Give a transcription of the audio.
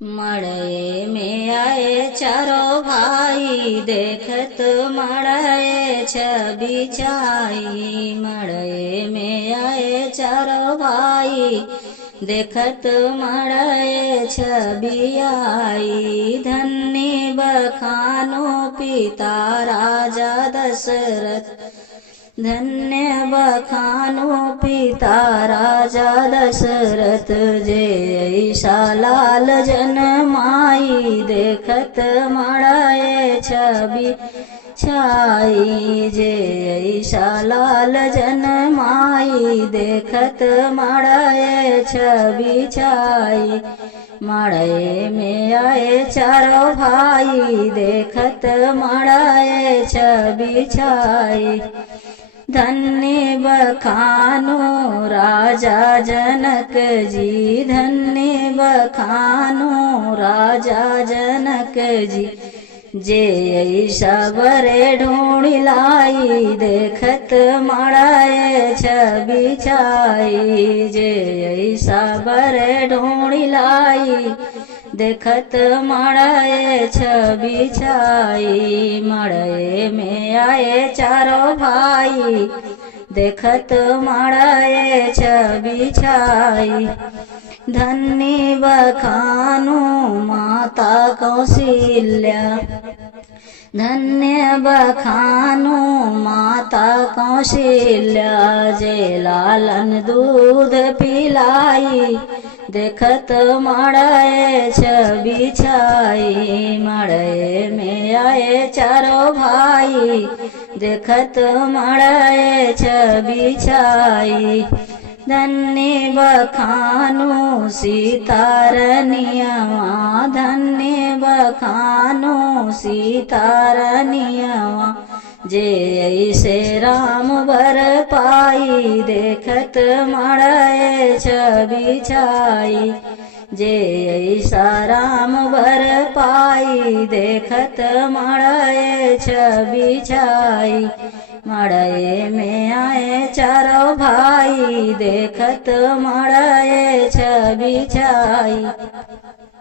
मड़ई में आए चारों भाई, देखत मड़ई छवि छाई। मड़ई में आए चारों भाई, देखत मड़ई छवि आई। धन्य बखानो पिता राजा दशरथ, धन्य बखानो पिता राजा दशरथ। जे ऐसा लाल जनमाई, देखत मड़ई छवि छाई। जे ऐसा लाल जनमाई, देखत मड़ई छवि छाई। मड़ई में आए चारों भाई, देखत मड़ई छवि छाई। धन्य बखानो राजा जनक जी, धन्य बखानो राजा जनक जी। जे ऐसा बरे ढूंढ लाई, देखत मड़ई छवि छाई। जे ऐसा बरे ढूंढ लाई, देखत मड़ई छवि छाई। मड़ई में आए चारों भाई, देखत मड़ई छवि छाई। धन्य बखानो माता कौशल्या, धन्य बखानो माता कौशल्या। जे लालन दूध पिलाई, देखत मड़ई छवि छाई। मड़ई में आए चारों भाई, देखत मड़ई छवि छाई। धन्य बखानो सीता रनियवा, धन्य बखानो सीता रनियवा। जे ऐसे राम बर पाई, देखत मड़ई छवि छाई। जे ऐसा राम बर पाई, देखत मड़ई छवि छाई। मड़ई में आए चारों भाई, देखत मड़ई छवि छाई।